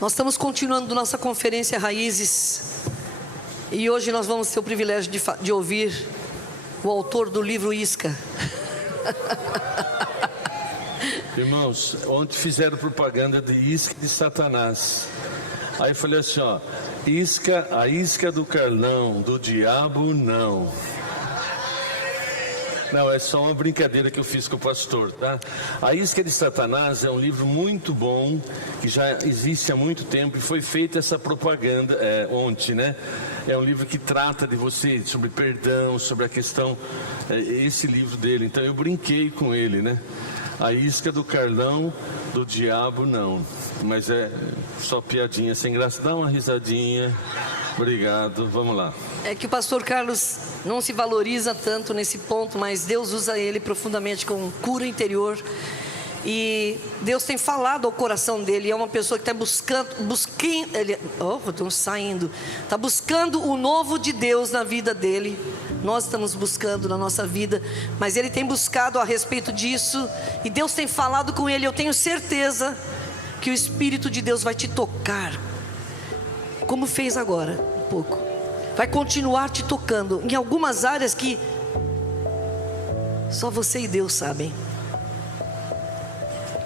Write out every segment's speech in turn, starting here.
Nós estamos continuando nossa conferência Raízes, e hoje nós vamos ter o privilégio de ouvir o autor do livro Isca. Irmãos, ontem fizeram propaganda de isca de Satanás. Aí eu falei assim, ó, a isca do Carlão, do diabo não. Não, é só uma brincadeira que eu fiz com o pastor, tá? A Isca de Satanás é um livro muito bom, que já existe há muito tempo, e foi feita essa propaganda ontem, né? É um livro que trata de você, sobre perdão, sobre a questão, esse livro dele. Então eu brinquei com ele, né? A isca do Carlão, do diabo não. Mas é só piadinha sem graça. Dá uma risadinha. Obrigado, vamos lá. É que o pastor Carlos não se valoriza tanto nesse ponto, mas Deus usa ele profundamente com cura interior. E Deus tem falado ao coração dele. É uma pessoa que está está buscando o novo de Deus na vida dele. Nós estamos buscando na nossa vida, mas ele tem buscado a respeito disso, e Deus tem falado com ele. Eu tenho certeza que o Espírito de Deus vai te tocar, como fez agora um pouco. Vai continuar te tocando em algumas áreas que só você e Deus sabem.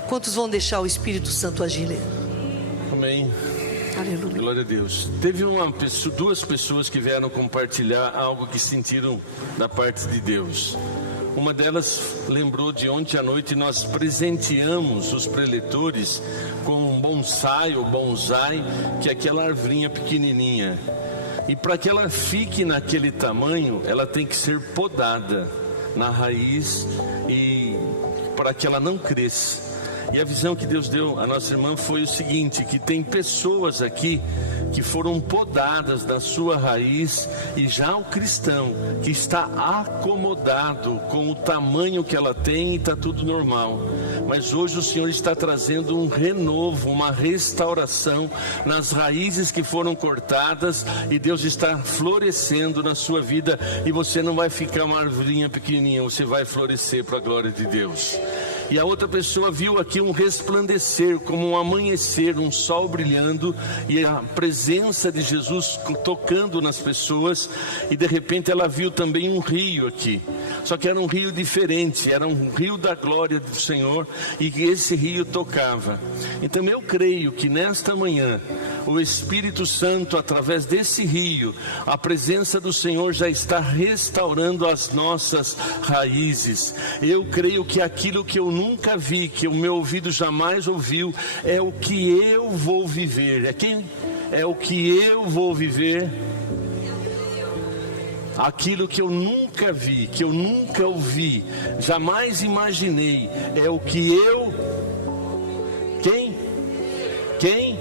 Quantos vão deixar o Espírito Santo agir? Amém. Aleluia. Glória a Deus. Teve duas pessoas que vieram compartilhar algo que sentiram da parte de Deus. Uma delas lembrou de ontem à noite nós presenteamos os preletores com um bonsai, que é aquela arvrinha pequenininha. E para que ela fique naquele tamanho, ela tem que ser podada na raiz, e para que ela não cresça. E a visão que Deus deu à nossa irmã foi o seguinte, que tem pessoas aqui que foram podadas da sua raiz, e já o cristão que está acomodado com o tamanho que ela tem e está tudo normal. Mas hoje o Senhor está trazendo um renovo, uma restauração nas raízes que foram cortadas, e Deus está florescendo na sua vida, e você não vai ficar uma arvorinha pequenininha, você vai florescer para a glória de Deus. E a outra pessoa viu aqui um resplandecer, como um amanhecer, um sol brilhando, e a presença de Jesus tocando nas pessoas, e de repente ela viu também um rio aqui. Só que era um rio diferente, era um rio da glória do Senhor, e que esse rio tocava. Então eu creio que nesta manhã o Espírito Santo, através desse rio, a presença do Senhor já está restaurando as nossas raízes. Eu creio que aquilo que eu nunca vi, que o meu ouvido jamais ouviu, é o que eu vou viver. É o que eu vou viver. Aquilo que eu nunca vi, que eu nunca ouvi, jamais imaginei, é o que eu... Quem?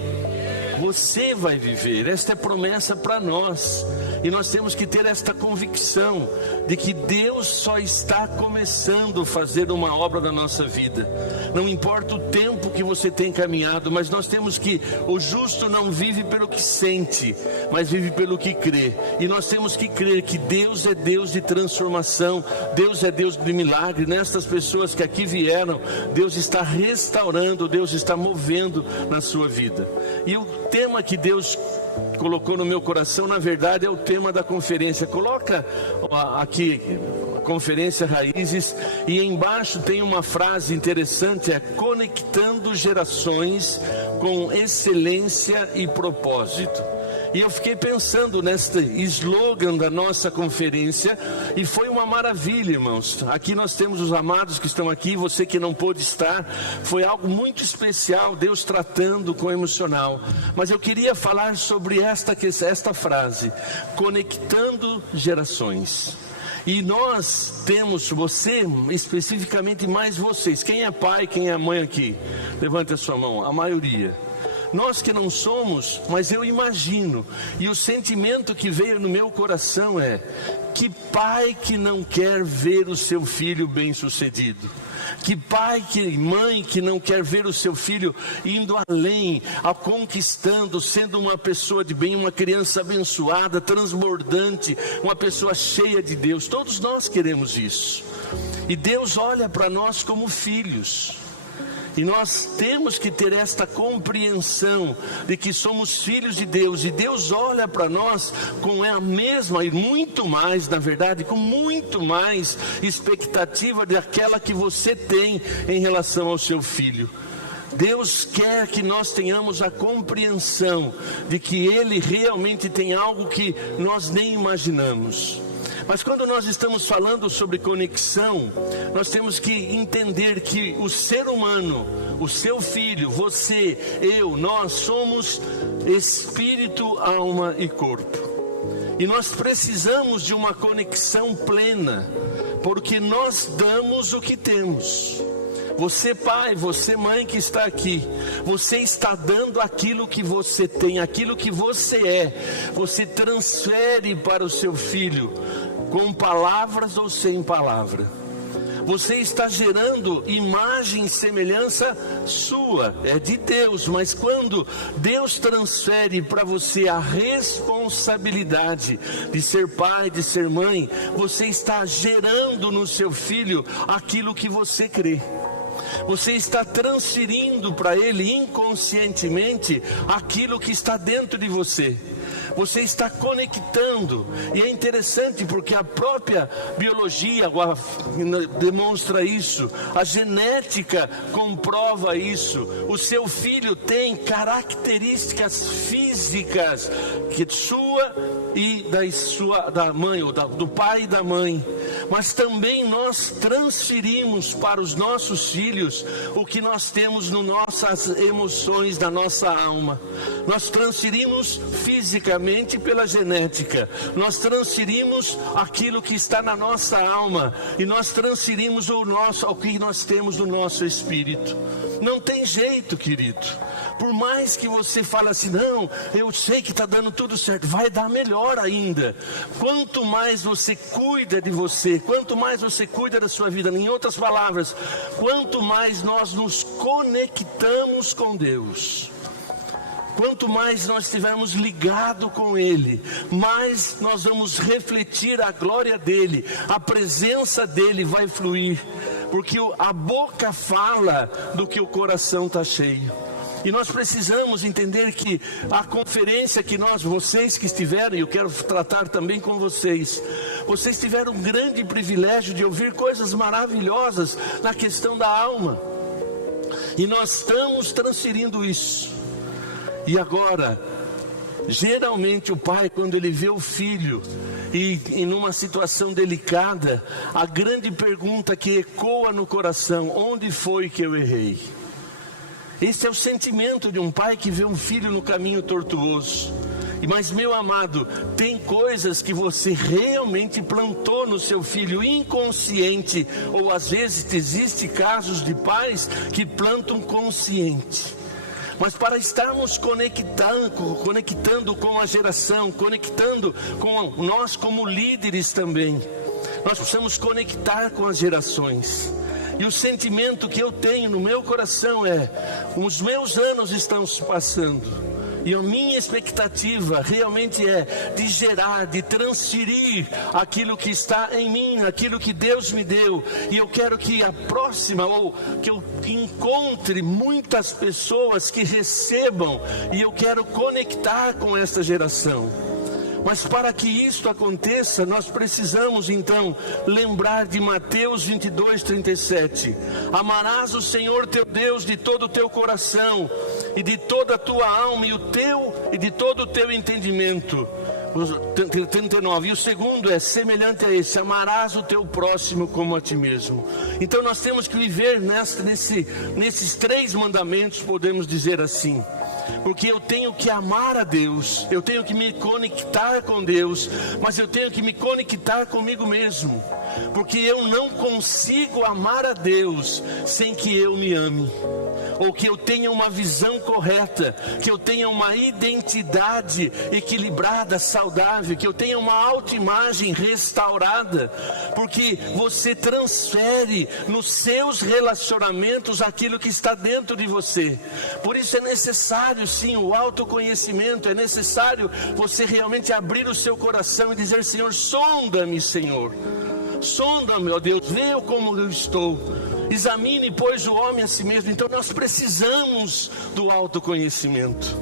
Você vai viver. Esta é promessa para nós, e nós temos que ter esta convicção de que Deus só está começando a fazer uma obra na nossa vida. Não importa o tempo que você tem caminhado, mas nós temos que, o justo não vive pelo que sente, mas vive pelo que crê. E nós temos que crer que Deus é Deus de transformação, Deus é Deus de milagre. Nestas pessoas que aqui vieram, Deus está restaurando, Deus está movendo na sua vida. E o tema que Deus colocou no meu coração, na verdade, é o tema da conferência. Coloca aqui, conferência Raízes, e embaixo tem uma frase interessante, é conectando gerações com excelência e propósito. E eu fiquei pensando neste slogan da nossa conferência, e foi uma maravilha, irmãos. Aqui nós temos os amados que estão aqui, você que não pôde estar, foi algo muito especial, Deus tratando com o emocional. Mas eu queria falar sobre esta frase, conectando gerações. E nós temos, você, especificamente mais vocês, quem é pai, quem é mãe aqui? Levante a sua mão, a maioria. Nós que não somos, mas eu imagino, e o sentimento que veio no meu coração é: que pai que não quer ver o seu filho bem-sucedido? Que pai, que mãe que não quer ver o seu filho indo além, conquistando, sendo uma pessoa de bem, uma criança abençoada, transbordante, uma pessoa cheia de Deus? Todos nós queremos isso. E Deus olha para nós como filhos. E nós temos que ter esta compreensão de que somos filhos de Deus. E Deus olha para nós com a mesma, e muito mais, na verdade, com muito mais expectativa daquela que você tem em relação ao seu filho. Deus quer que nós tenhamos a compreensão de que Ele realmente tem algo que nós nem imaginamos. Mas quando nós estamos falando sobre conexão, nós temos que entender que o ser humano, o seu filho, você, eu, nós somos espírito, alma e corpo. E nós precisamos de uma conexão plena, porque nós damos o que temos. Você pai, você mãe que está aqui, você está dando aquilo que você tem, aquilo que você é. Você transfere para o seu filho, com palavras ou sem palavra. Você está gerando imagem e semelhança sua, é de Deus. Mas quando Deus transfere para você a responsabilidade de ser pai, de ser mãe, você está gerando no seu filho aquilo que você crê. Você está transferindo para ele inconscientemente aquilo que está dentro de você. Você está conectando. E é interessante porque a própria biologia demonstra isso. A genética comprova isso. O seu filho tem características físicas que sua e da mãe, ou do pai e da mãe. Mas também nós transferimos para os nossos filhos o que nós temos nas nossas emoções, na nossa alma. Nós transferimos fisicamente pela genética. Nós transferimos aquilo que está na nossa alma. E nós transferimos o que nós temos no nosso espírito. Não tem jeito, querido. Por mais que você fale assim, não, eu sei que está dando tudo certo, vai dar melhor ainda. Quanto mais você cuida de você, quanto mais você cuida da sua vida, em outras palavras, quanto mais nós nos conectamos com Deus, quanto mais nós estivermos ligados com Ele, mais nós vamos refletir a glória dEle, a presença dEle vai fluir, porque a boca fala do que o coração está cheio. E nós precisamos entender que a conferência que vocês que estiveram, e eu quero tratar também com vocês tiveram um grande privilégio de ouvir coisas maravilhosas na questão da alma. E nós estamos transferindo isso. E agora, geralmente o pai, quando ele vê o filho e em uma situação delicada, a grande pergunta que ecoa no coração: onde foi que eu errei? Esse é o sentimento de um pai que vê um filho no caminho tortuoso. Mas, meu amado, tem coisas que você realmente plantou no seu filho inconsciente, ou às vezes existe casos de pais que plantam consciente. Mas para estarmos conectando com a geração, conectando com nós como líderes também, nós precisamos conectar com as gerações. E o sentimento que eu tenho no meu coração é: os meus anos estão se passando, e a minha expectativa realmente é de gerar, de transferir aquilo que está em mim, aquilo que Deus me deu. E eu quero que a próxima, ou que eu encontre muitas pessoas que recebam, e eu quero conectar com essa geração. Mas para que isto aconteça, nós precisamos então lembrar de Mateus 22:37. Amarás o Senhor teu Deus de todo o teu coração, e de toda a tua alma, e de todo o teu entendimento. 39. E o segundo é semelhante a esse: amarás o teu próximo como a ti mesmo. Então nós temos que viver nesses 3 mandamentos, podemos dizer assim. Porque eu tenho que amar a Deus, eu tenho que me conectar com Deus, mas eu tenho que me conectar comigo mesmo. Porque eu não consigo amar a Deus sem que eu me ame, ou que eu tenha uma visão correta, que eu tenha uma identidade equilibrada, saudável, que eu tenha uma autoimagem restaurada. Porque você transfere nos seus relacionamentos aquilo que está dentro de você. Por isso é necessário sim o autoconhecimento, é necessário você realmente abrir o seu coração e dizer: Senhor, sonda-me, Senhor. Sonda-me, ó Deus, vê como eu estou. Examine, pois, o homem a si mesmo. Então nós precisamos do autoconhecimento,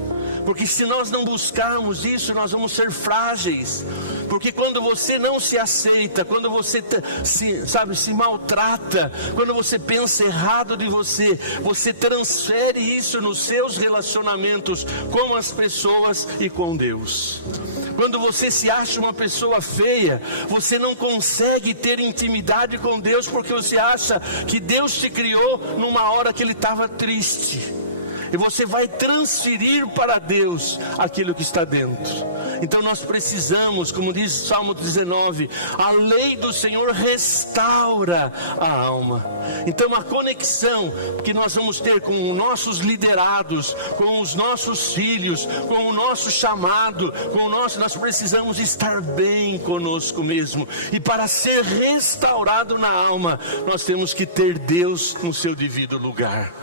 porque se nós não buscarmos isso, nós vamos ser frágeis. Porque quando você não se aceita, quando você se maltrata, quando você pensa errado de você, você transfere isso nos seus relacionamentos com as pessoas e com Deus. Quando você se acha uma pessoa feia, você não consegue ter intimidade com Deus, porque você acha que Deus te criou numa hora que Ele estava triste. E você vai transferir para Deus aquilo que está dentro. Então nós precisamos, como diz Salmo 19, a lei do Senhor restaura a alma. Então a conexão que nós vamos ter com os nossos liderados, com os nossos filhos, com o nosso chamado, nós precisamos estar bem conosco mesmo. E para ser restaurado na alma, nós temos que ter Deus no seu devido lugar.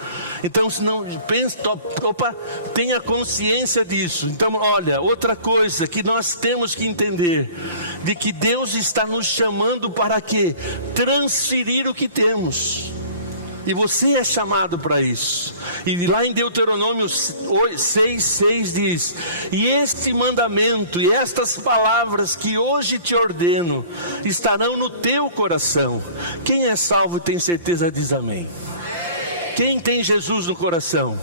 Então, se não pensa, tenha consciência disso. Então, olha, outra coisa que nós temos que entender, de que Deus está nos chamando para quê? Transferir o que temos. E você é chamado para isso. E lá em Deuteronômio 6:6 diz: e este mandamento e estas palavras que hoje te ordeno estarão no teu coração. Quem é salvo e tem certeza diz amém. Quem tem Jesus no coração?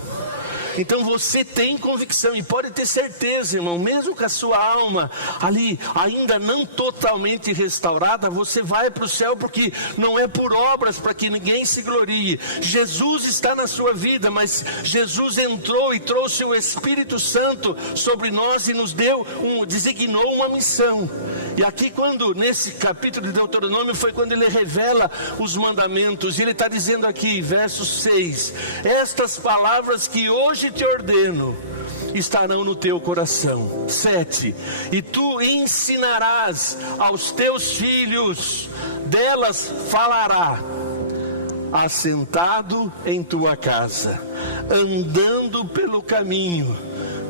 Então você tem convicção, e pode ter certeza, irmão, mesmo com a sua alma ali ainda não totalmente restaurada, você vai para o céu, porque não é por obras para que ninguém se glorie. Jesus está na sua vida, mas Jesus entrou e trouxe o Espírito Santo sobre nós e nos designou uma missão. E aqui nesse capítulo de Deuteronômio foi quando ele revela os mandamentos, e ele está dizendo aqui, verso 6, estas palavras que hoje te ordeno estarão no teu coração. 7, e tu ensinarás aos teus filhos, delas falará, assentado em tua casa, andando pelo caminho,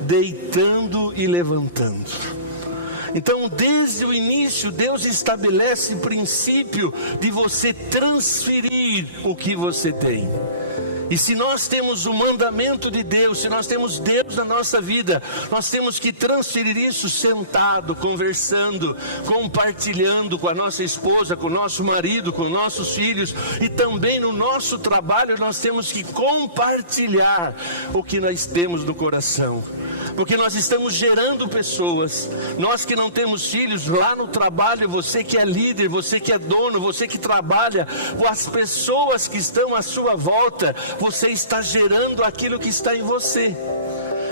deitando e levantando. Então, desde o início, Deus estabelece o princípio de você transferir o que você tem. E se nós temos o mandamento de Deus, se nós temos Deus na nossa vida, nós temos que transferir isso sentado, conversando, compartilhando com a nossa esposa, com o nosso marido, com nossos filhos, e também no nosso trabalho nós temos que compartilhar o que nós temos no coração. Porque nós estamos gerando pessoas. Nós que não temos filhos, lá no trabalho, você que é líder, você que é dono, você que trabalha, as pessoas que estão à sua volta, você está gerando aquilo que está em você.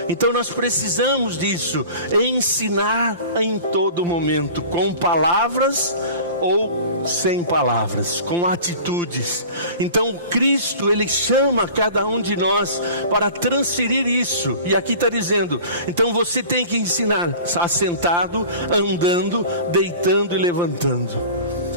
Então nós precisamos disso, ensinar em todo momento, com palavras ou sem palavras, com atitudes. Então Cristo, Ele chama cada um de nós para transferir isso. E aqui está dizendo, então você tem que ensinar assentado, andando, deitando e levantando.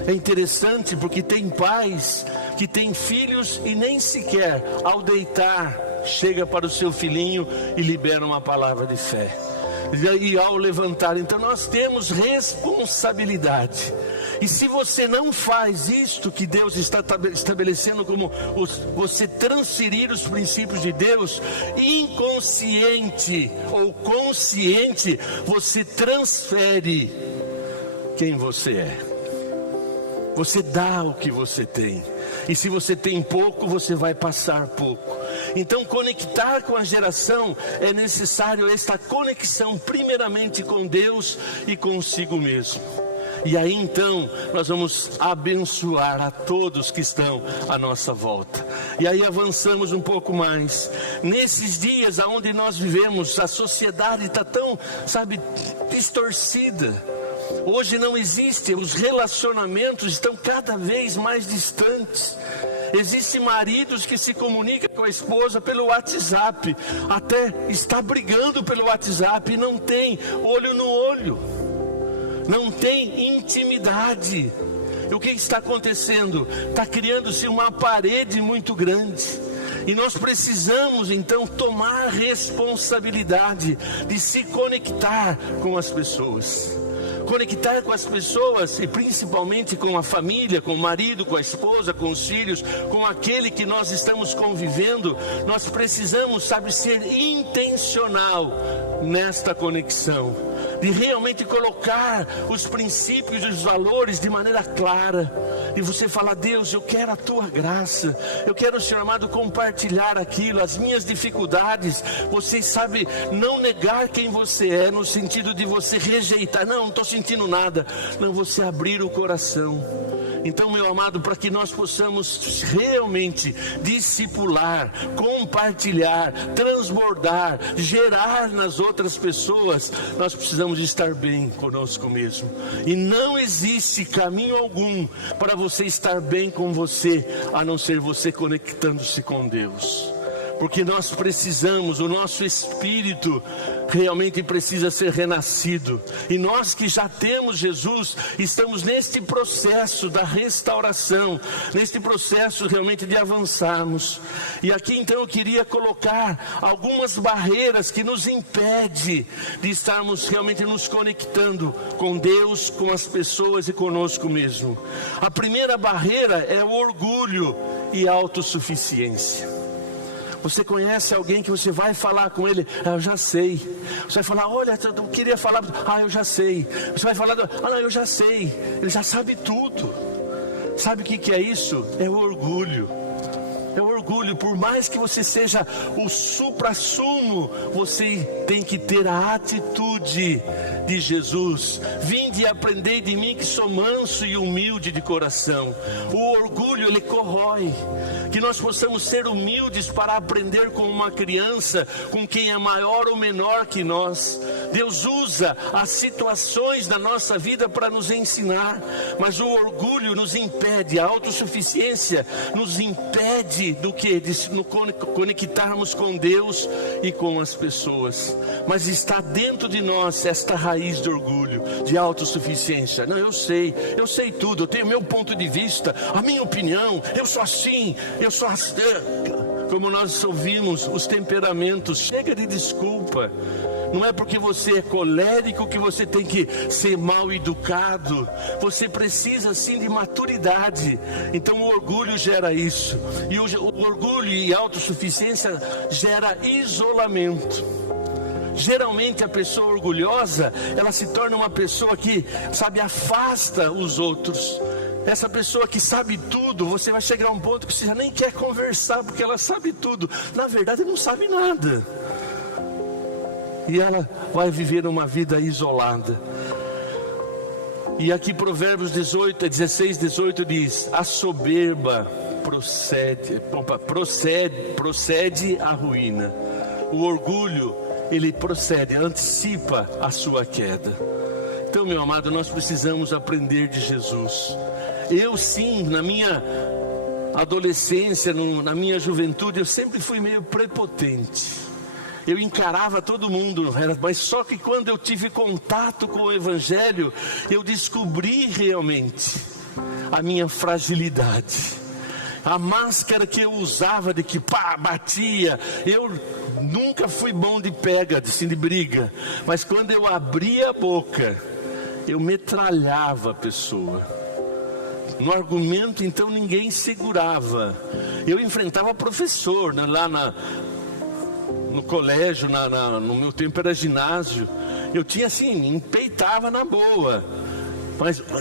É interessante porque tem pais que têm filhos e nem sequer ao deitar chega para o seu filhinho e libera uma palavra de fé. E ao levantar, então nós temos responsabilidade. E se você não faz isto que Deus está estabelecendo como você transferir os princípios de Deus, inconsciente ou consciente, você transfere quem você é. Você dá o que você tem. E se você tem pouco, você vai passar pouco. Então conectar com a geração é necessário esta conexão primeiramente com Deus e consigo mesmo. E aí então nós vamos abençoar a todos que estão à nossa volta. E aí avançamos um pouco mais. Nesses dias onde nós vivemos, a sociedade está tão, distorcida. Hoje não existe, os relacionamentos estão cada vez mais distantes. Existem maridos que se comunicam com a esposa pelo WhatsApp, até está brigando pelo WhatsApp e não tem olho no olho, não tem intimidade. E o que está acontecendo? Está criando-se uma parede muito grande. E nós precisamos então tomar responsabilidade de se conectar com as pessoas. conectar com as pessoas e principalmente com a família, com o marido, com a esposa, com os filhos, com aquele que nós estamos convivendo, nós precisamos, sabe, ser intencional nesta conexão, de realmente colocar os princípios e os valores de maneira clara, e você falar: Deus, eu quero a tua graça, eu quero, Senhor amado, compartilhar aquilo, as minhas dificuldades. Você sabe, não negar quem você é, no sentido de você rejeitar, não estou sentindo nada, não, você abrir o coração. Então, meu amado, para que nós possamos realmente discipular, compartilhar, transbordar, gerar nas outras pessoas, nós precisamos estar bem conosco mesmo. E não existe caminho algum para você estar bem com você, a não ser você conectando-se com Deus. Porque nós precisamos, o nosso espírito realmente precisa ser renascido. E nós que já temos Jesus, estamos neste processo da restauração, neste processo realmente de avançarmos. E aqui então eu queria colocar algumas barreiras que nos impedem de estarmos realmente nos conectando com Deus, com as pessoas e conosco mesmo. A primeira barreira é o orgulho e a autossuficiência. Você conhece alguém que você vai falar com ele: eu já sei. Você vai falar: olha, eu queria falar. Eu já sei. Você vai falar: não, eu já sei. Ele já sabe tudo. Sabe o que é isso? É o orgulho. É o orgulho. Por mais que você seja o supra-sumo, você tem que ter a atitude de Jesus. Vinde e aprendei de mim, que sou manso e humilde de coração. O orgulho, ele corrói. Que nós possamos ser humildes para aprender com uma criança, com quem é maior ou menor que nós. Deus usa as situações da nossa vida para nos ensinar, mas o orgulho nos impede, a autossuficiência nos impede do que? De nos conectarmos com Deus e com as pessoas. Mas está dentro de nós esta raiz de orgulho, de autossuficiência. Não, eu sei tudo, eu tenho meu ponto de vista, a minha opinião, eu sou assim, eu sou assim. Como nós ouvimos, os temperamentos, chega de desculpa. Não é porque você é colérico que você tem que ser mal educado. Você precisa sim de maturidade. Então o orgulho gera isso. E o orgulho e a autossuficiência gera isolamento. Geralmente a pessoa orgulhosa, ela se torna uma pessoa que, sabe, afasta os outros. Essa pessoa que sabe tudo, você vai chegar a um ponto que você já nem quer conversar, porque ela sabe tudo. Na verdade, não sabe nada. E ela vai viver uma vida isolada. E aqui Provérbios 16, 18 diz: a soberba procede à ruína. O orgulho, ele procede, antecipa a sua queda. Então, meu amado, nós precisamos aprender de Jesus. Eu sim, na minha adolescência, na minha juventude, eu sempre fui meio prepotente. Eu encarava todo mundo, mas só que quando eu tive contato com o Evangelho, eu descobri realmente a minha fragilidade. A máscara que eu usava de que batia, eu nunca fui bom de pega, de briga. Mas quando eu abria a boca, eu metralhava a pessoa. No argumento, então, ninguém segurava. Eu enfrentava professor, né, lá no colégio, no meu tempo era ginásio. Eu tinha assim, empeitava na boa.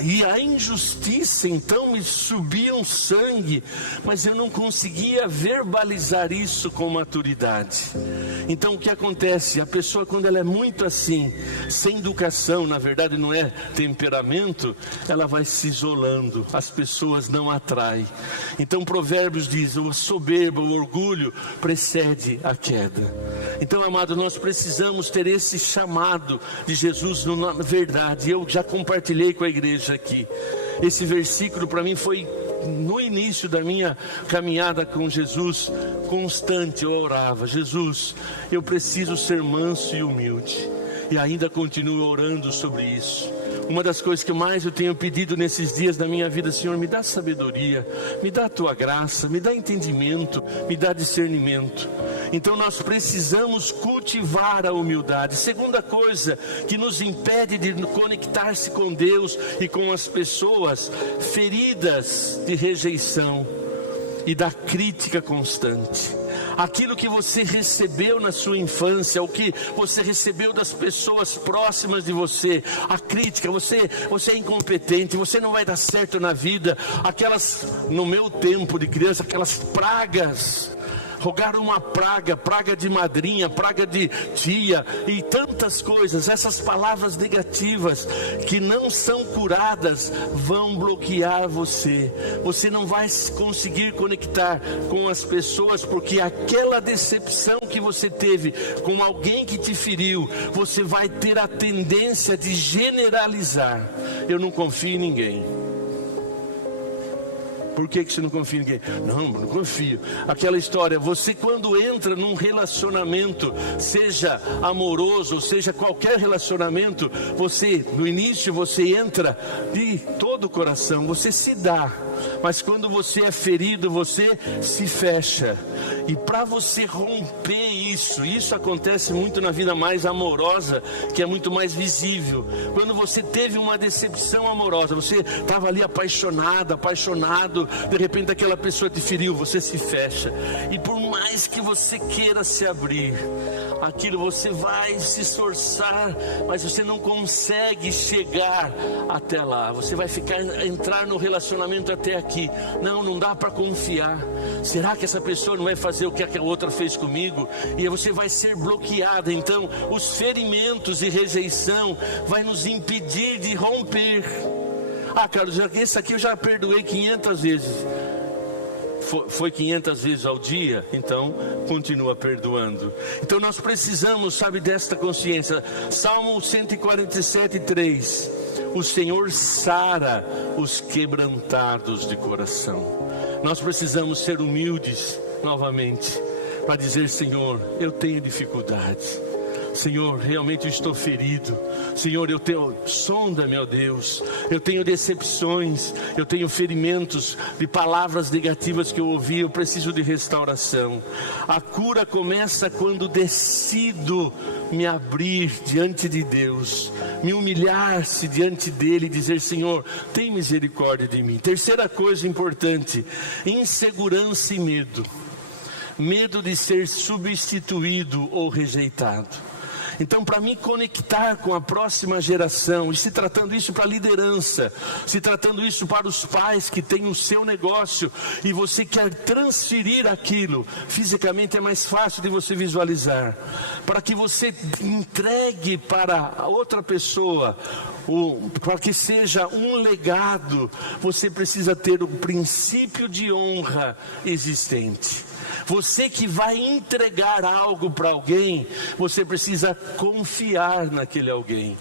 E a injustiça então me subia um sangue, mas eu não conseguia verbalizar isso com maturidade. Então o que acontece? A pessoa, quando ela é muito assim, sem educação, na verdade não é temperamento, ela vai se isolando, as pessoas não atraem. Então Provérbios diz: o soberba, o orgulho precede a queda. Então, amado, nós precisamos ter esse chamado de Jesus na verdade. Eu já compartilhei com a igreja aqui. Esse versículo para mim foi no início da minha caminhada com Jesus constante. Eu orava: Jesus, eu preciso ser manso e humilde. E ainda continuo orando sobre isso. Uma das coisas que mais eu tenho pedido nesses dias da minha vida: Senhor, me dá sabedoria, me dá a tua graça, me dá entendimento, me dá discernimento. Então nós precisamos cultivar a humildade. Segunda coisa que nos impede de conectar-se com Deus e com as pessoas: feridas de rejeição e da crítica constante. Aquilo que você recebeu na sua infância, o que você recebeu das pessoas próximas de você, a crítica: você é incompetente, você não vai dar certo na vida. Aquelas, no meu tempo de criança, aquelas pragas. Rogaram uma praga de madrinha, praga de tia e tantas coisas. Essas palavras negativas que não são curadas vão bloquear você. Você não vai conseguir conectar com as pessoas, porque aquela decepção que você teve com alguém que te feriu, você vai ter a tendência de generalizar. Eu não confio em ninguém. Por que você não confia em ninguém? Não confio. Aquela história: você quando entra num relacionamento, seja amoroso, ou seja qualquer relacionamento, você, no início você entra de todo o coração, você se dá. Mas quando você é ferido, você se fecha. E para você romper isso acontece muito na vida mais amorosa, que é muito mais visível. Quando você teve uma decepção amorosa, você estava ali apaixonado, de repente aquela pessoa te feriu, você se fecha. E por mais que você queira se abrir, aquilo você vai se esforçar, mas você não consegue chegar até lá. Você vai entrar no relacionamento até aqui. Não dá para confiar. Será que essa pessoa não vai fazer o que a outra fez comigo? E aí você vai ser bloqueado. Então os ferimentos e rejeição vai nos impedir de romper. Carlos, esse aqui eu já perdoei 500 vezes. Foi 500 vezes ao dia, então continua perdoando. Então nós precisamos, desta consciência. Salmo 147:3. O Senhor sara os quebrantados de coração. Nós precisamos ser humildes novamente para dizer: Senhor, eu tenho dificuldade. Senhor, realmente eu estou ferido. Senhor, sonda, meu Deus. Eu tenho decepções, eu tenho ferimentos de palavras negativas que eu ouvi. Eu preciso de restauração. A cura começa quando decido me abrir diante de Deus, me humilhar-se diante dele e dizer: Senhor, tem misericórdia de mim. Terceira coisa importante: insegurança e medo. Medo de ser substituído ou rejeitado. Então, para me conectar com a próxima geração, e se tratando isso para a liderança, se tratando isso para os pais que têm o seu negócio e você quer transferir aquilo, fisicamente é mais fácil de você visualizar, para que você entregue para outra pessoa, para que seja um legado, você precisa ter o princípio de honra existente. Você que vai entregar algo para alguém, você precisa confiar naquele alguém.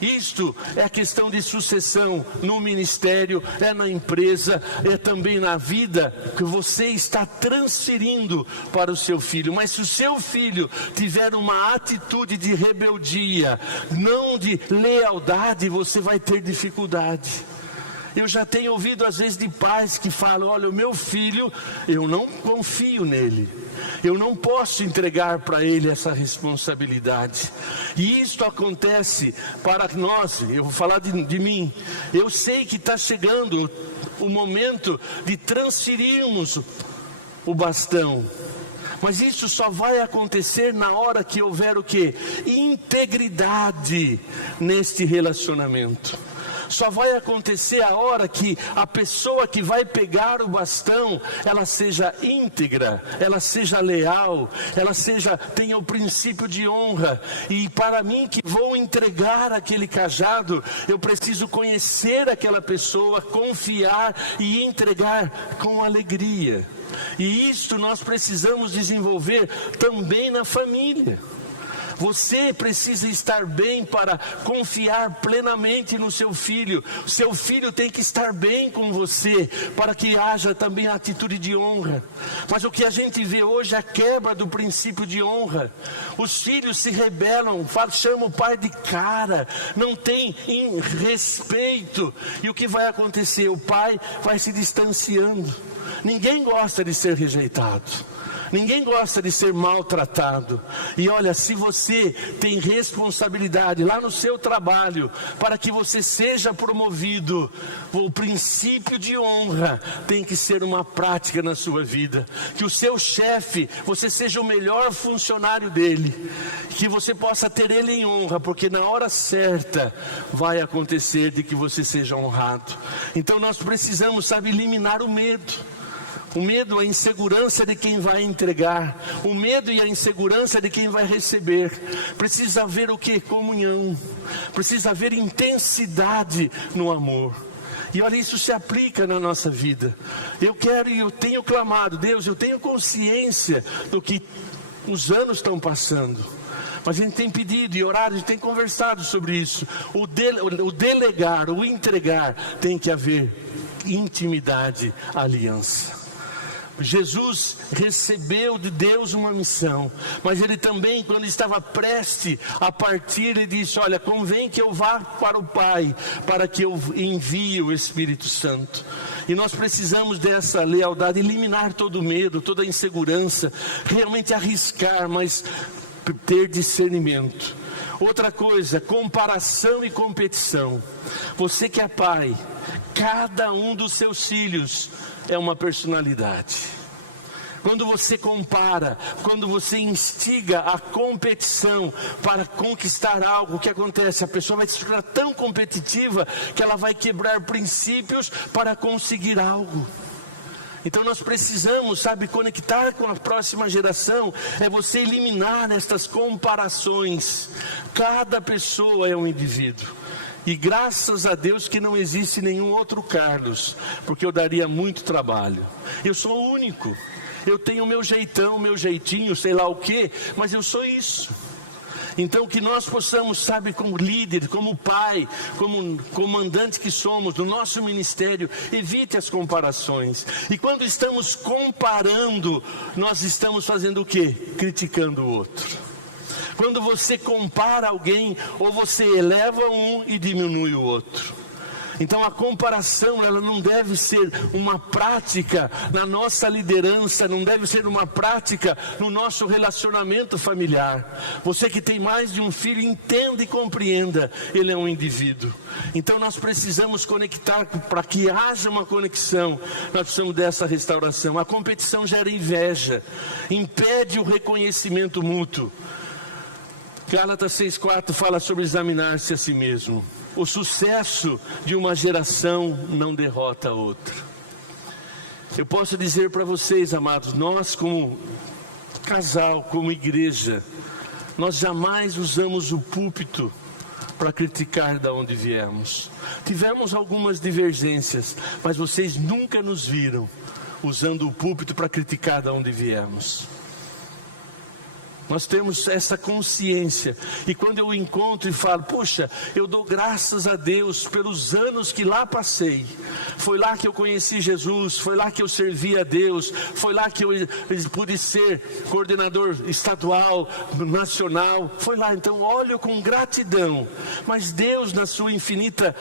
Isto é a questão de sucessão no ministério, é na empresa, é também na vida que você está transferindo para o seu filho. Mas se o seu filho tiver uma atitude de rebeldia, não de lealdade, você vai ter dificuldade. Eu já tenho ouvido às vezes de pais que falam: olha, o meu filho, eu não confio nele, eu não posso entregar para ele essa responsabilidade. E isto acontece para nós. Eu vou falar de mim. Eu sei que está chegando o momento de transferirmos o bastão, mas isso só vai acontecer na hora que houver o quê? Integridade neste relacionamento. Só vai acontecer a hora que a pessoa que vai pegar o bastão, ela seja íntegra, ela seja leal, ela tenha o princípio de honra. E para mim que vou entregar aquele cajado, eu preciso conhecer aquela pessoa, confiar e entregar com alegria. E isto nós precisamos desenvolver também na família. Você precisa estar bem para confiar plenamente no seu filho. Seu filho tem que estar bem com você para que haja também a atitude de honra. Mas o que a gente vê hoje é a quebra do princípio de honra. Os filhos se rebelam, chamam o pai de cara, não tem respeito. E o que vai acontecer? O pai vai se distanciando. Ninguém gosta de ser rejeitado. Ninguém gosta de ser maltratado. E olha, se você tem responsabilidade lá no seu trabalho para que você seja promovido, o princípio de honra tem que ser uma prática na sua vida. Que o seu chefe, você seja o melhor funcionário dele, que você possa ter ele em honra, porque na hora certa vai acontecer de que você seja honrado. Então nós precisamos, eliminar o medo. O medo, a insegurança de quem vai entregar. O medo e a insegurança de quem vai receber. Precisa haver o quê? Comunhão. Precisa haver intensidade no amor. E olha, isso se aplica na nossa vida. Eu tenho clamado, Deus, eu tenho consciência do que os anos estão passando. Mas a gente tem pedido e orado, a gente tem conversado sobre isso. O delegar, o entregar, tem que haver intimidade, aliança. Jesus recebeu de Deus uma missão, mas ele também, quando estava prestes a partir, ele disse: olha, convém que eu vá para o Pai, para que eu envie o Espírito Santo. E nós precisamos dessa lealdade, eliminar todo o medo, toda a insegurança, realmente arriscar, mas ter discernimento. Outra coisa, comparação e competição. Você que é pai, cada um dos seus filhos é uma personalidade. Quando você compara, quando você instiga a competição para conquistar algo, o que acontece? A pessoa vai se tornar tão competitiva que ela vai quebrar princípios para conseguir algo. Então nós precisamos, conectar com a próxima geração, é você eliminar estas comparações. Cada pessoa é um indivíduo. E graças a Deus que não existe nenhum outro Carlos, porque eu daria muito trabalho. Eu sou o único. Eu tenho o meu jeitão, meu jeitinho, sei lá o quê, mas eu sou isso. Então que nós possamos, como líder, como pai, como comandante que somos do nosso ministério, evite as comparações. E quando estamos comparando, nós estamos fazendo o quê? Criticando o outro. Quando você compara alguém, ou você eleva um e diminui o outro. Então a comparação, ela não deve ser uma prática na nossa liderança, não deve ser uma prática no nosso relacionamento familiar. Você que tem mais de um filho, entenda e compreenda, ele é um indivíduo. Então nós precisamos conectar, para que haja uma conexão, nós precisamos dessa restauração. A competição gera inveja, impede o reconhecimento mútuo. Gálatas 6,4 fala sobre examinar-se a si mesmo. O sucesso de uma geração não derrota a outra. Eu posso dizer para vocês, amados, nós como casal, como igreja, nós jamais usamos o púlpito para criticar de onde viemos. Tivemos algumas divergências, mas vocês nunca nos viram usando o púlpito para criticar de onde viemos. Nós temos essa consciência. E quando eu encontro e falo, puxa, eu dou graças a Deus pelos anos que lá passei. Foi lá que eu conheci Jesus, foi lá que eu servi a Deus, foi lá que eu pude ser coordenador estadual, nacional. Foi lá, então olho com gratidão. Mas Deus, na sua infinita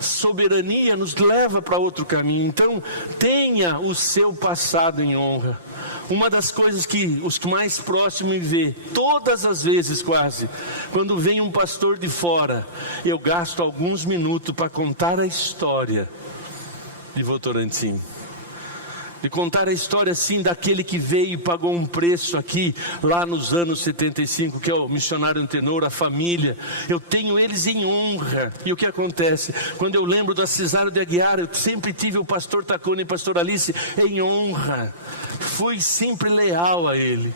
soberania, nos leva para outro caminho. Então tenha o seu passado em honra. Uma das coisas que os mais próximos me vê, todas as vezes quase, quando vem um pastor de fora, eu gasto alguns minutos para contar a história de Votorantim. De contar a história assim daquele que veio e pagou um preço aqui, lá nos anos 75, que é o missionário Antenor, a família. Eu tenho eles em honra. E o que acontece? Quando eu lembro da Cesário de Aguiar, eu sempre tive o pastor Tacone e a pastor Alice em honra. Fui sempre leal a ele.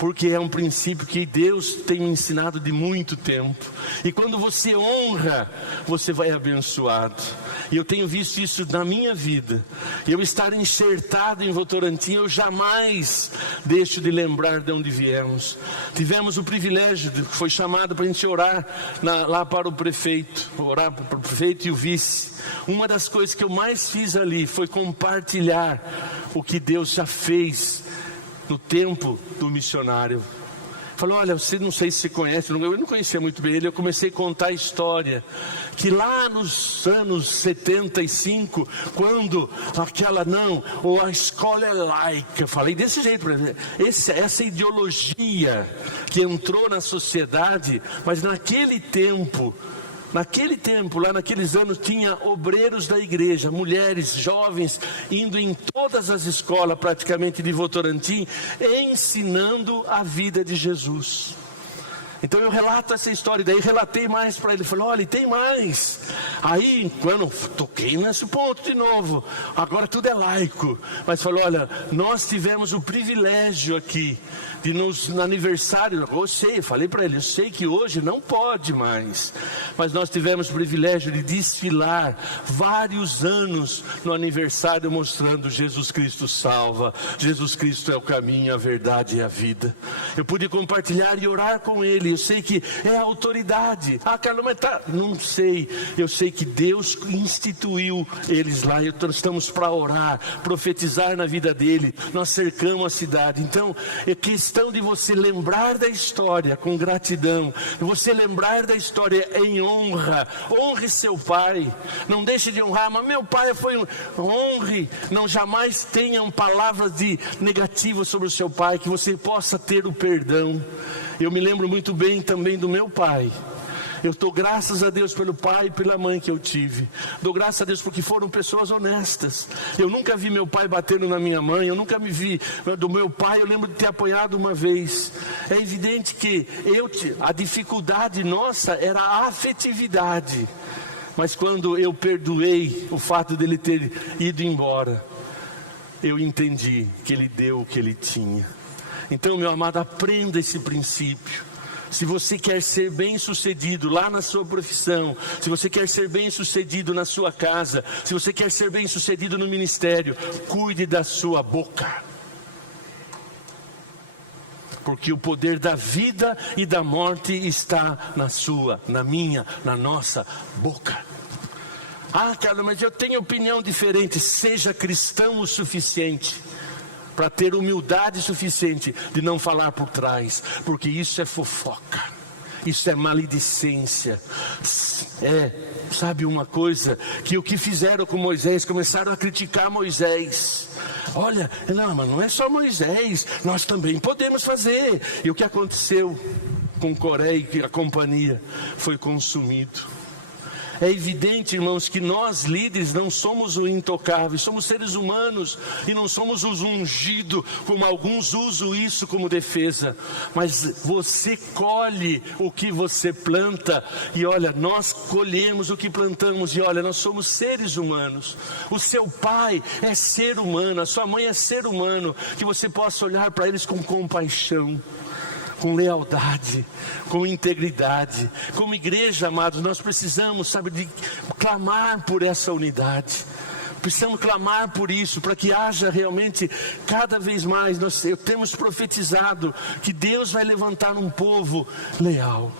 porque é um princípio que Deus tem me ensinado de muito tempo. E quando você honra, você vai abençoado. E eu tenho visto isso na minha vida. Eu estar enxertado em Votorantim, eu jamais deixo de lembrar de onde viemos. Tivemos o privilégio, foi chamado para a gente orar lá para o prefeito, orar para o prefeito e o vice. Uma das coisas que eu mais fiz ali foi compartilhar o que Deus já fez no tempo do missionário. Falou, olha, você não sei se você conhece, eu não conhecia muito bem ele, eu comecei a contar a história, que lá nos anos 75, quando ou a escola é laica, falei desse jeito, essa ideologia que entrou na sociedade, mas naquele tempo, lá naqueles anos, tinha obreiros da igreja, mulheres, jovens, indo em todas as escolas praticamente de Votorantim, ensinando a vida de Jesus. Então eu relato essa história, daí relatei mais para ele, falei, olha, tem mais. Aí, quando toquei nesse ponto de novo, agora tudo é laico, mas falou, olha, nós tivemos o privilégio aqui, de no aniversário, falei para ele, eu sei que hoje não pode mais, mas nós tivemos o privilégio de desfilar vários anos no aniversário mostrando Jesus Cristo salva, Jesus Cristo é o caminho, a verdade e a vida. Eu pude compartilhar e orar com ele, eu sei que é a autoridade. Carlos, mas não sei, eu sei que Deus instituiu eles lá, estamos para orar, profetizar na vida dele, nós cercamos a cidade. Então é questão de você lembrar da história com gratidão, de você lembrar da história em honra. Honre seu pai, não deixe de honrar, mas meu pai foi honre, não jamais tenham palavras negativas sobre o seu pai, que você possa ter o perdão. Eu me lembro muito bem também do meu pai. Eu dou graças a Deus pelo pai e pela mãe que eu tive. Dou graças a Deus porque foram pessoas honestas. Eu nunca vi meu pai batendo na minha mãe. Eu nunca me vi do meu pai. Eu lembro de ter apanhado uma vez. É evidente que a dificuldade nossa era a afetividade. Mas quando eu perdoei o fato dele ter ido embora, eu entendi que ele deu o que ele tinha. Então, meu amado, aprenda esse princípio. Se você quer ser bem sucedido lá na sua profissão, se você quer ser bem sucedido na sua casa, se você quer ser bem sucedido no ministério, cuide da sua boca. Porque o poder da vida e da morte está na sua, na minha, na nossa boca. Carlos, mas eu tenho opinião diferente. Seja cristão o suficiente para ter humildade suficiente de não falar por trás, porque isso é fofoca, isso é maledicência. Sabe uma coisa, que o que fizeram com Moisés, começaram a criticar Moisés. Olha, mas não é só Moisés, nós também podemos fazer. E o que aconteceu com Coré e a companhia foi consumido. É evidente, irmãos, que nós líderes não somos o intocável, somos seres humanos e não somos os ungidos, como alguns usam isso como defesa. Mas você colhe o que você planta, e olha, nós colhemos o que plantamos, e olha, nós somos seres humanos. O seu pai é ser humano, a sua mãe é ser humano, que você possa olhar para eles com compaixão, com lealdade, com integridade. Como igreja, amados, nós precisamos, de clamar por essa unidade. Precisamos clamar por isso, para que haja realmente, cada vez mais, temos profetizado que Deus vai levantar um povo leal.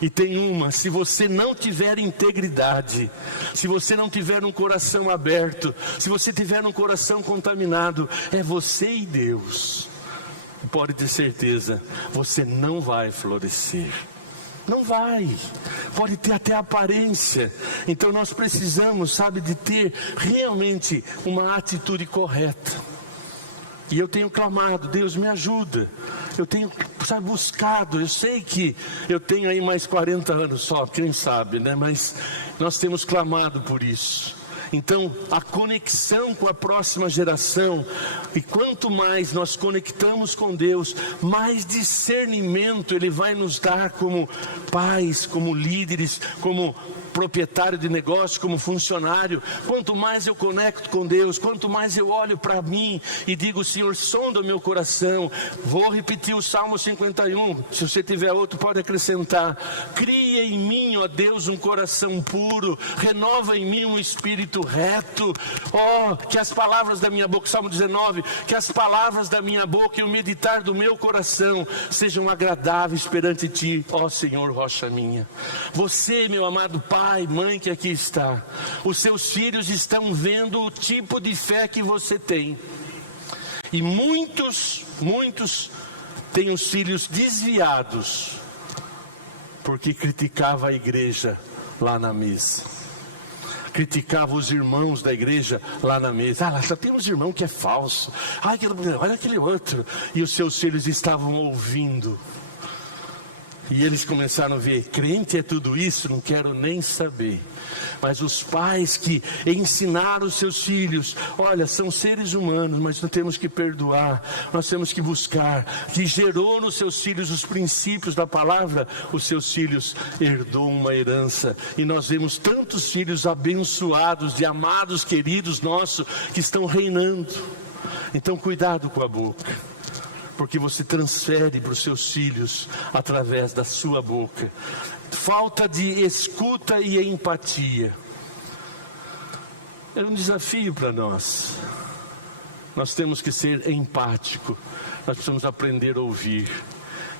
E se você não tiver integridade, se você não tiver um coração aberto, se você tiver um coração contaminado, é você e Deus. Pode ter certeza, você não vai florescer. Não vai. Pode ter até aparência. Então nós precisamos, de ter realmente uma atitude correta. E eu tenho clamado, Deus me ajuda. Eu tenho, buscado. Eu sei que eu tenho aí mais 40 anos só, quem sabe, né? Mas nós temos clamado por isso. Então, a conexão com a próxima geração, e quanto mais nós conectamos com Deus, mais discernimento Ele vai nos dar como pais, como líderes, como proprietário de negócio, como funcionário, quanto mais eu conecto com Deus, quanto mais eu olho para mim e digo: Senhor, sonda o meu coração. Vou repetir o Salmo 51, se você tiver outro pode acrescentar: cria em mim, ó Deus, um coração puro, renova em mim um espírito reto. Que as palavras da minha boca, Salmo 19, que as palavras da minha boca e o meditar do meu coração sejam agradáveis perante ti, ó Senhor, rocha minha. Você, meu amado pai, mãe que aqui está, os seus filhos estão vendo o tipo de fé que você tem. E muitos têm os filhos desviados porque criticava a igreja lá na mesa, criticava os irmãos da igreja lá na mesa. Lá só tem uns irmãos que é falso. Olha aquele outro. E os seus filhos estavam ouvindo. E eles começaram a ver: crente é tudo isso? Não quero nem saber. Mas os pais que ensinaram os seus filhos: olha, são seres humanos, mas nós temos que perdoar, nós temos que buscar, que gerou nos seus filhos os princípios da palavra, os seus filhos herdou uma herança. E nós vemos tantos filhos abençoados, de amados, queridos nossos, que estão reinando. Então cuidado com a boca, porque você transfere para os seus filhos através da sua boca. Falta de escuta e empatia é um desafio para nós. Nós temos que ser empático. Nós precisamos aprender a ouvir.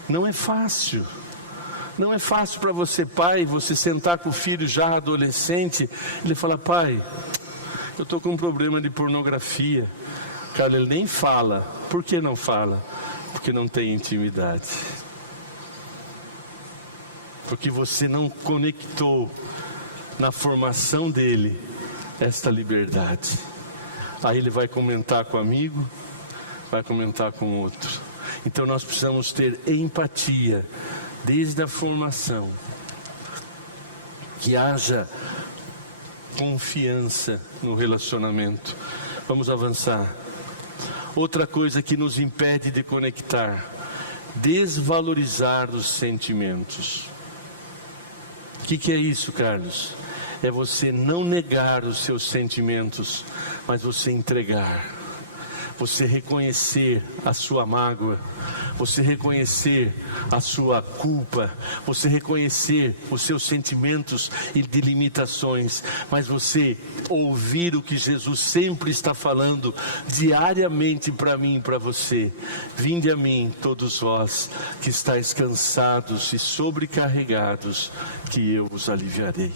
Não é fácil. Não é fácil para você, pai, você sentar com o filho já adolescente, ele fala: pai, eu estou com um problema de pornografia. Cara, ele nem fala. Por que não fala? Porque não tem intimidade. Porque você não conectou na formação dele esta liberdade. Aí ele vai comentar com um amigo, vai comentar com outro. Então nós precisamos ter empatia desde a formação, que haja confiança no relacionamento. Vamos avançar. Outra coisa que nos impede de conectar: desvalorizar os sentimentos. O que é isso, Carlos? É você não negar os seus sentimentos, mas você entregar. Você reconhecer a sua mágoa, você reconhecer a sua culpa, você reconhecer os seus sentimentos e de limitações, mas você ouvir o que Jesus sempre está falando diariamente para mim e para você: vinde a mim todos vós que estáis cansados e sobrecarregados, que eu os aliviarei.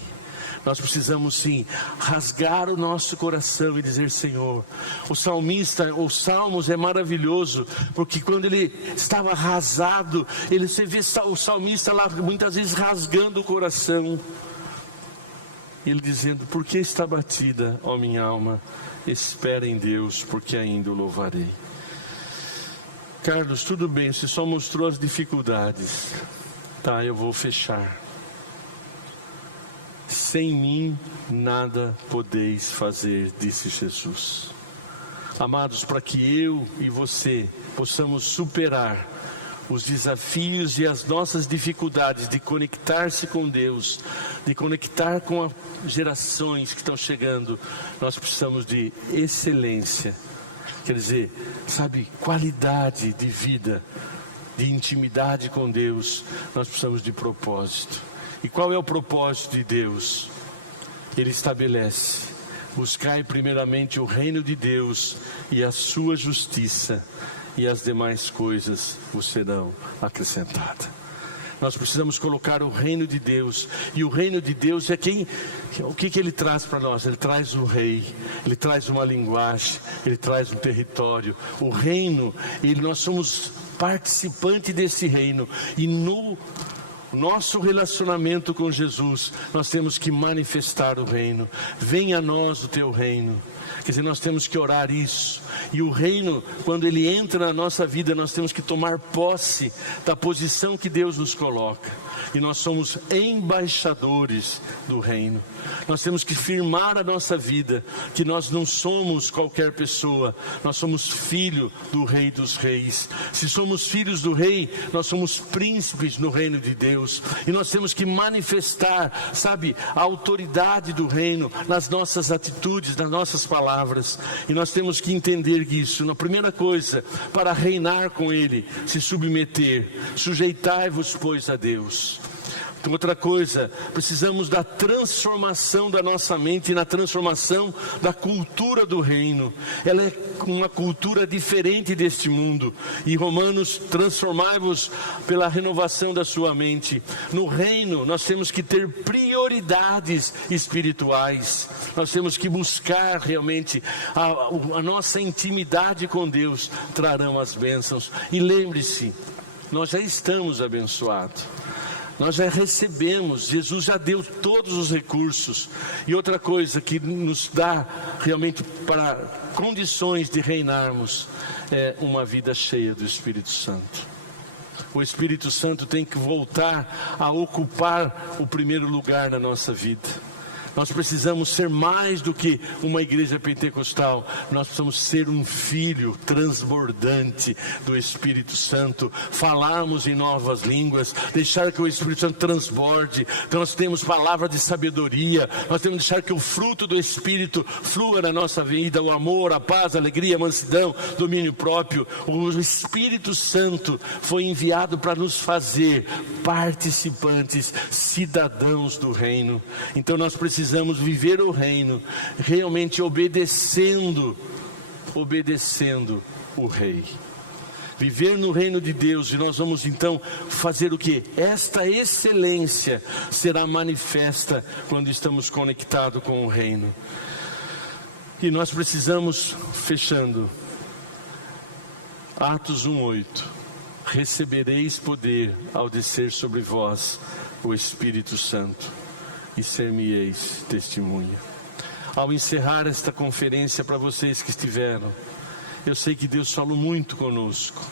Nós precisamos sim rasgar o nosso coração e dizer: Senhor. O salmista, os salmos é maravilhoso, porque quando ele estava arrasado, você vê o salmista lá muitas vezes rasgando o coração, ele dizendo: por que está batida, ó minha alma? Espera em Deus, porque ainda o louvarei. Carlos, tudo bem, você só mostrou as dificuldades. Tá, eu vou fechar. Sem mim nada podeis fazer, disse Jesus. Amados, para que eu e você possamos superar os desafios e as nossas dificuldades de conectar-se com Deus, de conectar com as gerações que estão chegando, nós precisamos de excelência. Quer dizer, qualidade de vida, de intimidade com Deus. Nós precisamos de propósito. E qual é o propósito de Deus? Ele estabelece: buscai primeiramente o reino de Deus e a sua justiça, e as demais coisas vos serão acrescentadas. Nós precisamos colocar o reino de Deus. E o reino de Deus é o que ele traz para nós? Ele traz um rei, ele traz uma linguagem, ele traz um território. O reino, nós somos participantes desse reino. E no nosso relacionamento com Jesus, nós temos que manifestar o reino. Venha a nós o teu reino. Quer dizer, nós temos que orar isso. E o reino, quando ele entra na nossa vida, nós temos que tomar posse da posição que Deus nos coloca. E nós somos embaixadores do reino. Nós temos que firmar a nossa vida, que nós não somos qualquer pessoa, nós somos filho do Rei dos Reis. Se somos filhos do Rei, nós somos príncipes no reino de Deus. E nós temos que manifestar, sabe, a autoridade do reino nas nossas atitudes, nas nossas palavras. E nós temos que entender isso. Na primeira coisa, para reinar com Ele, se submeter. Sujeitai-vos, pois, a Deus. Outra coisa, precisamos da transformação da nossa mente, na transformação da cultura do reino. Ela é uma cultura diferente deste mundo. E Romanos, transformai-vos pela renovação da sua mente. No reino, nós temos que ter prioridades espirituais. Nós temos que buscar realmente a nossa intimidade com Deus, trarão as bênçãos. E lembre-se, nós já estamos abençoados. Nós já recebemos, Jesus já deu todos os recursos. E outra coisa que nos dá realmente para condições de reinarmos é uma vida cheia do Espírito Santo. O Espírito Santo tem que voltar a ocupar o primeiro lugar na nossa vida. Nós precisamos ser mais do que uma igreja pentecostal. Nós precisamos ser um filho transbordante do Espírito Santo. Falarmos em novas línguas. Deixar que o Espírito Santo transborde. Então nós temos palavra de sabedoria. Nós temos que deixar que o fruto do Espírito flua na nossa vida. O amor, a paz, a alegria, a mansidão, domínio próprio. O Espírito Santo foi enviado para nos fazer participantes, cidadãos do reino. Então nós precisamos viver o reino, realmente obedecendo o Rei. Viver no reino de Deus, e nós vamos então fazer o quê? Esta excelência será manifesta quando estamos conectados com o reino. E nós precisamos, fechando, Atos 1:8, recebereis poder ao descer sobre vós o Espírito Santo, e ser-me-eis testemunha. Ao encerrar esta conferência, para vocês que estiveram, eu sei que Deus falou muito conosco.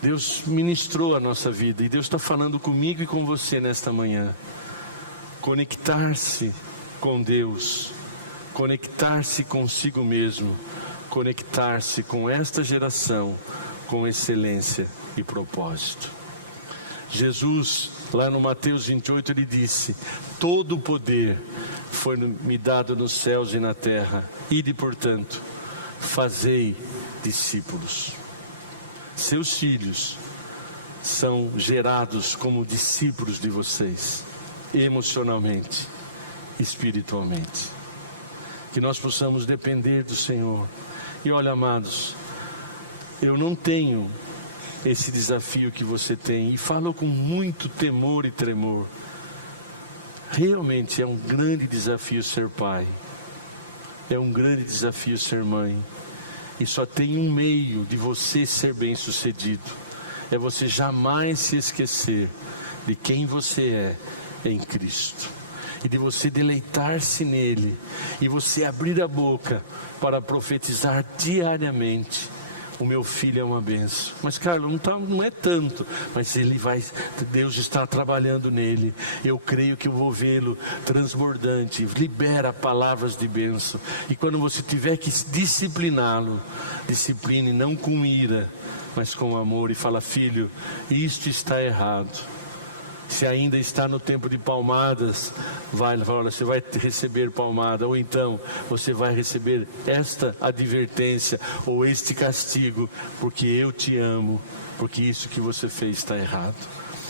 Deus ministrou a nossa vida, e Deus está falando comigo e com você nesta manhã. Conectar-se com Deus, conectar-se consigo mesmo, conectar-se com esta geração, com excelência e propósito. Jesus, lá no Mateus 28, ele disse: todo o poder foi me dado nos céus e na terra. Ide, portanto, fazei discípulos. Seus filhos são gerados como discípulos de vocês, emocionalmente, espiritualmente. Que nós possamos depender do Senhor. E olha, amados, eu não tenho esse desafio que você tem, e falo com muito temor e tremor. Realmente é um grande desafio ser pai, é um grande desafio ser mãe, e só tem um meio de você ser bem sucedido, é você jamais se esquecer de quem você é em Cristo, e de você deleitar-se nele, e você abrir a boca para profetizar diariamente: o meu filho é uma bênção. Mas, Carlos, não é tanto. Mas Deus está trabalhando nele. Eu creio que eu vou vê-lo transbordante. Libera palavras de bênção. E quando você tiver que discipliná-lo, discipline não com ira, mas com amor. E fala: filho, isto está errado. Se ainda está no tempo de palmadas, olha, você vai receber palmada, ou então você vai receber esta advertência, ou este castigo, porque eu te amo, porque isso que você fez está errado.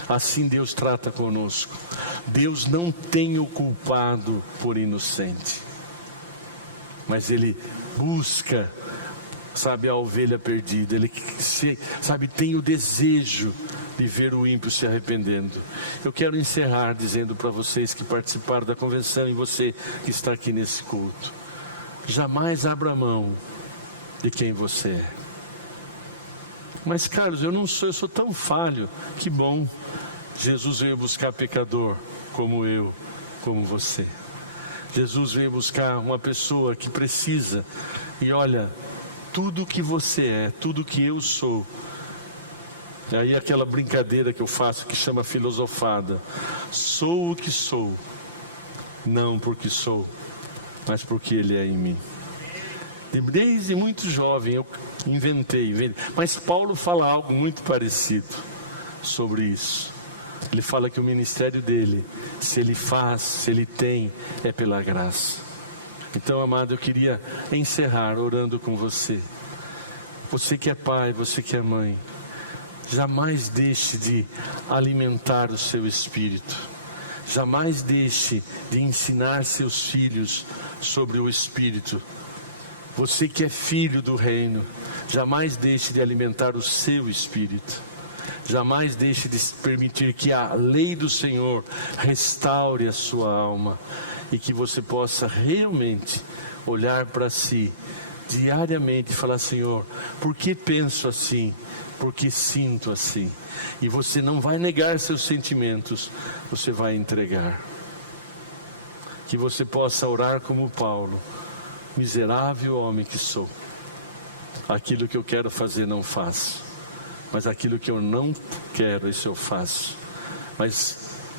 Assim Deus trata conosco. Deus não tem o culpado por inocente, mas Ele busca, sabe, a ovelha perdida. Ele, sabe, tem o desejo de ver o ímpio se arrependendo. Eu quero encerrar dizendo para vocês que participaram da convenção, e você que está aqui nesse culto: jamais abra mão de quem você é. Mas, Carlos, eu sou tão falho. Que bom, Jesus veio buscar pecador como eu, como você. Jesus veio buscar uma pessoa que precisa. E olha, tudo que você é, tudo que eu sou. E aí aquela brincadeira que eu faço que chama filosofada. Sou o que sou, não porque sou, mas porque Ele é em mim. Desde muito jovem eu inventei. Mas Paulo fala algo muito parecido sobre isso. Ele fala que o ministério dele, se ele faz, se ele tem, é pela graça. Então, amado, eu queria encerrar orando com você. Você que é pai, você que é mãe, jamais deixe de alimentar o seu espírito. Jamais deixe de ensinar seus filhos sobre o Espírito. Você que é filho do reino, jamais deixe de alimentar o seu espírito. Jamais deixe de permitir que a lei do Senhor restaure a sua alma e que você possa realmente olhar para si diariamente e falar: Senhor, por que penso assim? Por que sinto assim? E você não vai negar seus sentimentos, você vai entregar. Que você possa orar como Paulo: miserável homem que sou, aquilo que eu quero fazer não faço, mas aquilo que eu não quero, isso eu faço. Mas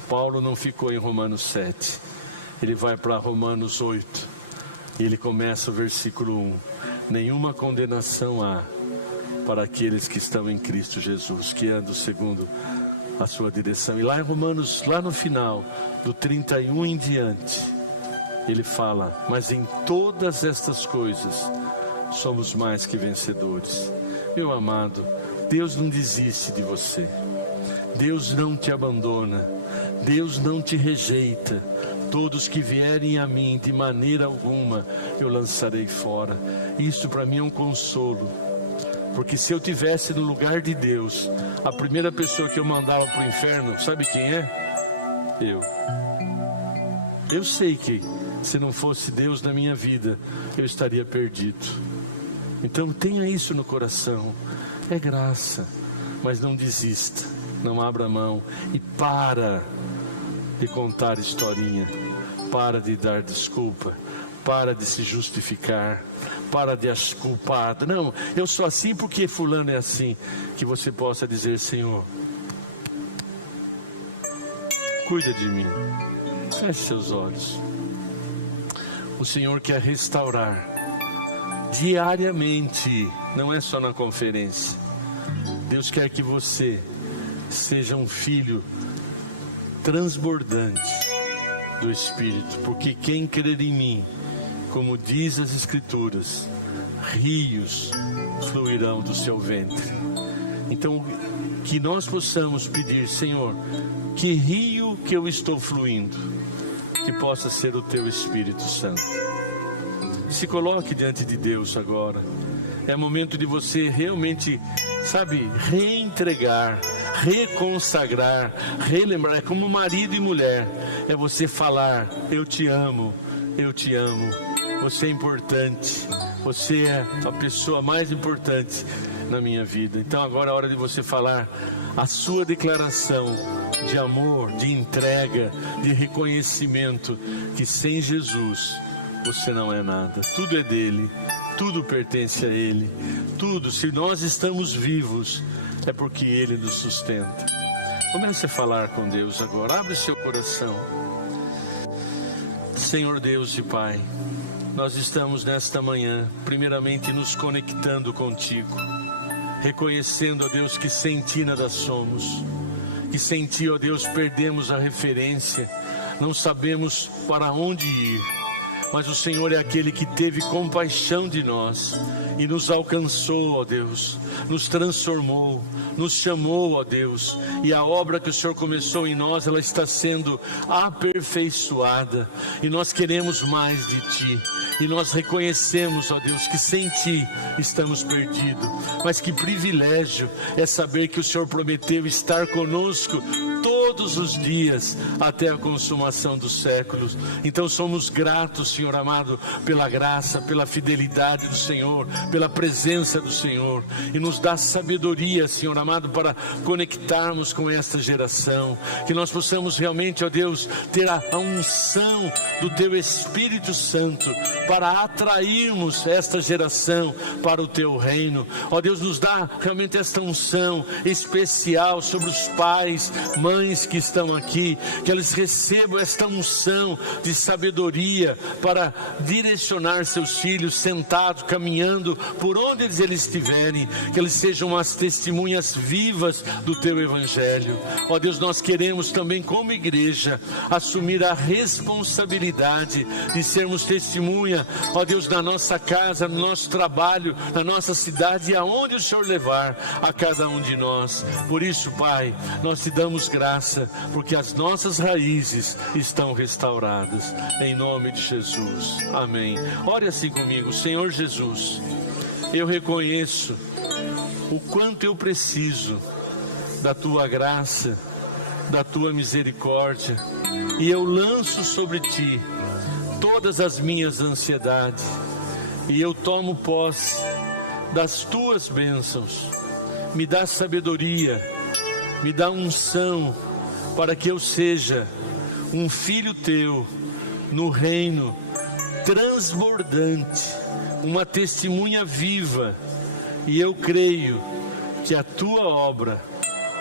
Paulo não ficou em Romanos 7, ele vai para Romanos 8, e ele começa o versículo 1: nenhuma condenação há para aqueles que estão em Cristo Jesus, que andam segundo a sua direção. E lá em Romanos, lá no final, do 31 em diante, ele fala: mas em todas estas coisas somos mais que vencedores. Meu amado, Deus não desiste de você, Deus não te abandona, Deus não te rejeita. Todos que vierem a mim, de maneira alguma eu lançarei fora. Isso para mim é um consolo, porque se eu tivesse no lugar de Deus, a primeira pessoa que eu mandava para o inferno, sabe quem é? Eu sei que se não fosse Deus na minha vida, eu estaria perdido. Então tenha isso no coração. É graça, mas não desista, não abra mão e para de contar historinha, para de dar desculpa, para de se justificar, para de achar culpado. Não, eu sou assim porque fulano é assim. Que você possa dizer: Senhor, cuida de mim. Feche seus olhos. O Senhor quer restaurar diariamente, não é só na conferência. Deus quer que você seja um filho transbordante do Espírito, porque quem crer em mim, como diz as Escrituras, rios fluirão do seu ventre. Então, que nós possamos pedir: Senhor, que rio que eu estou fluindo, que possa ser o Teu Espírito Santo. Se coloque diante de Deus agora. É momento de você realmente, sabe, reentregar, reconsagrar, relembrar. É como marido e mulher. É você falar: eu te amo, eu te amo. Você é importante. Você é a pessoa mais importante na minha vida. Então agora é hora de você falar a sua declaração de amor, de entrega, de reconhecimento, que sem Jesus você não é nada. Tudo é dele, tudo pertence a ele. Tudo, se nós estamos vivos, é porque ele nos sustenta. Comece a falar com Deus agora. Abre seu coração. Senhor Deus e Pai, nós estamos nesta manhã, primeiramente nos conectando contigo, reconhecendo, ó Deus, que sem ti nada somos, que sem ti, ó Deus, perdemos a referência, não sabemos para onde ir. Mas o Senhor é aquele que teve compaixão de nós e nos alcançou, ó Deus, nos transformou, nos chamou, ó Deus, e a obra que o Senhor começou em nós, ela está sendo aperfeiçoada, e nós queremos mais de Ti, e nós reconhecemos, ó Deus, que sem Ti estamos perdidos, mas que privilégio é saber que o Senhor prometeu estar conosco todos todos os dias até a consumação dos séculos. Então somos gratos, Senhor amado, pela graça, pela fidelidade do Senhor, pela presença do Senhor, e nos dá sabedoria, Senhor amado, para conectarmos com esta geração, que nós possamos realmente, ó Deus, ter a unção do Teu Espírito Santo para atrairmos esta geração para o Teu reino. Ó Deus, nos dá realmente esta unção especial sobre os pais, mães que estão aqui, que eles recebam esta unção de sabedoria para direcionar seus filhos sentados, caminhando por onde eles estiverem, que eles sejam as testemunhas vivas do Teu Evangelho. Ó Deus, nós queremos também como igreja assumir a responsabilidade de sermos testemunha, ó Deus, na nossa casa, no nosso trabalho, na nossa cidade e aonde o Senhor levar a cada um de nós. Por isso, Pai, nós Te damos graça, porque as nossas raízes estão restauradas, em nome de Jesus, amém. Ore assim comigo: Senhor Jesus, eu reconheço o quanto eu preciso da Tua graça, da Tua misericórdia, e eu lanço sobre Ti todas as minhas ansiedades, e eu tomo posse das Tuas bênçãos. Me dá sabedoria, me dá unção, para que eu seja um filho Teu no reino, transbordante, uma testemunha viva. E eu creio que a Tua obra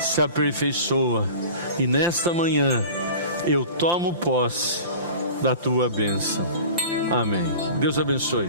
se aperfeiçoa, e nesta manhã eu tomo posse da Tua bênção. Amém. Deus abençoe.